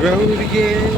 round again.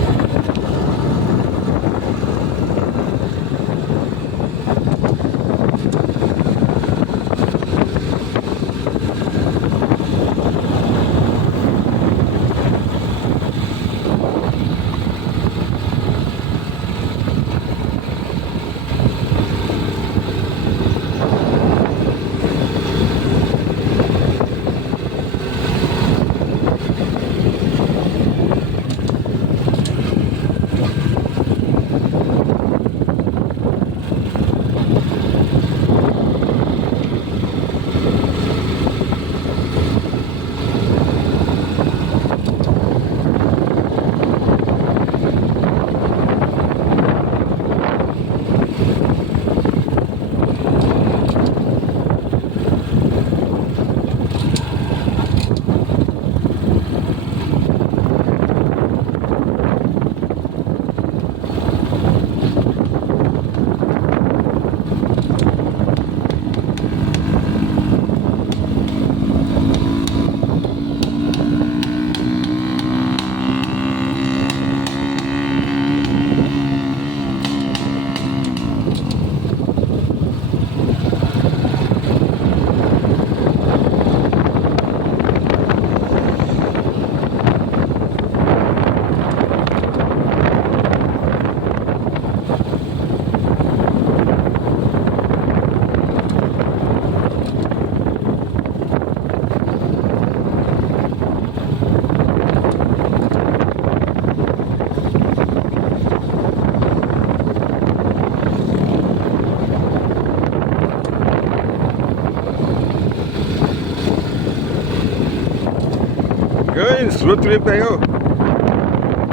Guys, road trip tayo.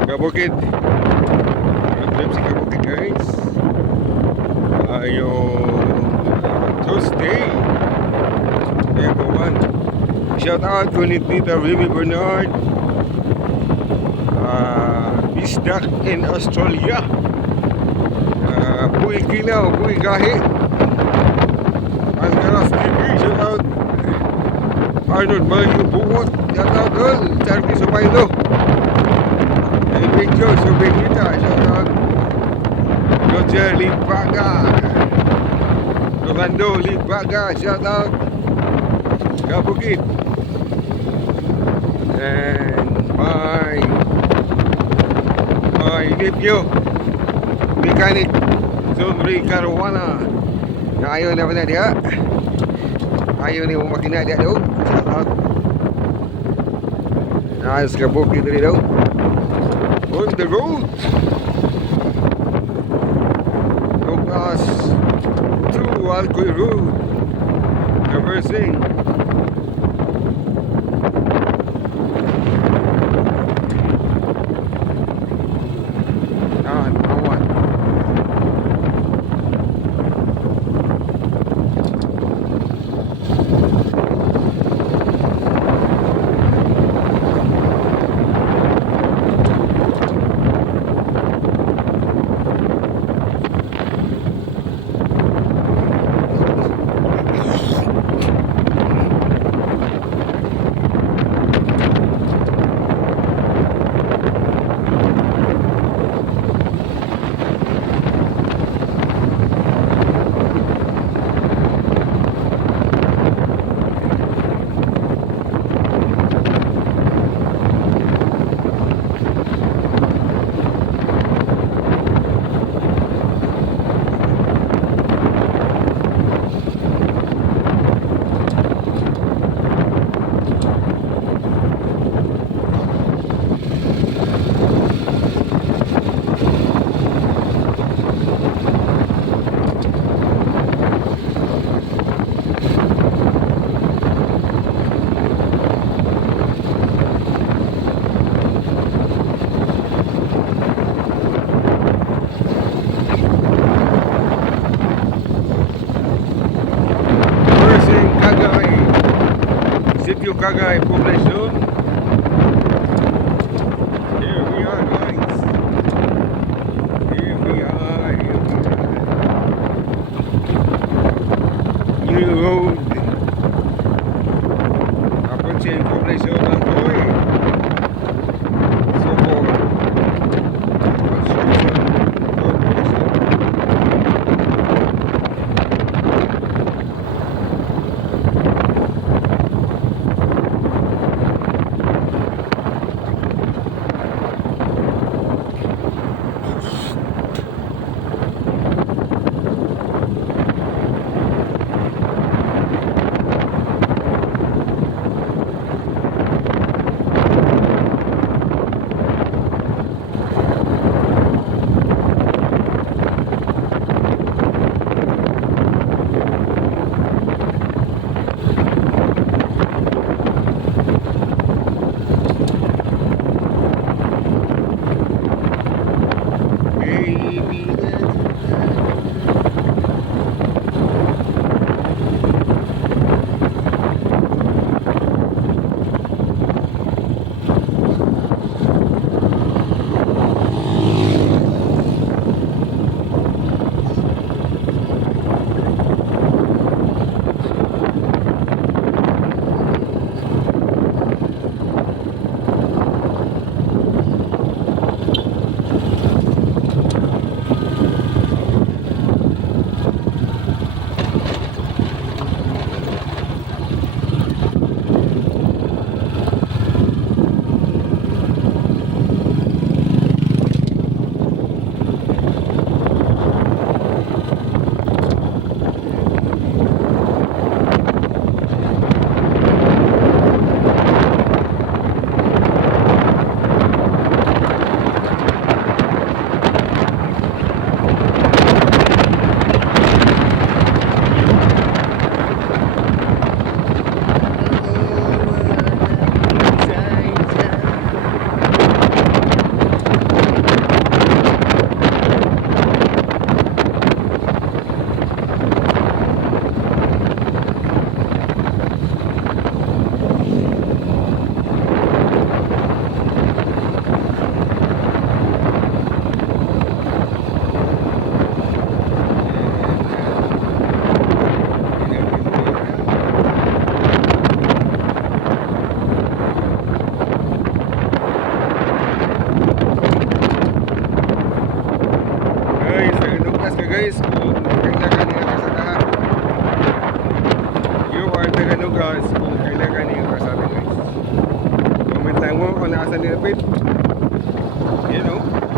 Kabukid. Road trip sa Kabukid, guys. Tuesday. Everyone. Shout out ko ni Tita Vivi Bernard. Bisdak in Australia. Puy Kinaw, Puy Gahi. Asgaras TV, shout out. Arnold Malayu Bungot. Shout out girl, Charlie Sumaylo. Video Subinita, shout out. Roger Limpaga. Rolando Limpaga, shout out. Kabukid. And my nephew, mechanic Zumri Caruana. Na ayaw naman na dia. Ayaw ni mo makina dia daw. Shout out. Nice Kabukid rin daw. On the road. No pass through Alcoy Road. Traversing. Awan. Sitio Cagay Poblacion. Here we are, guys. Here we are. New road. Tapos siya yung Poblacion ng Toy. So forth. ano guys, kung kailangan niyo kasama guys. Comment lang mo kung nakasan nilapit. You know.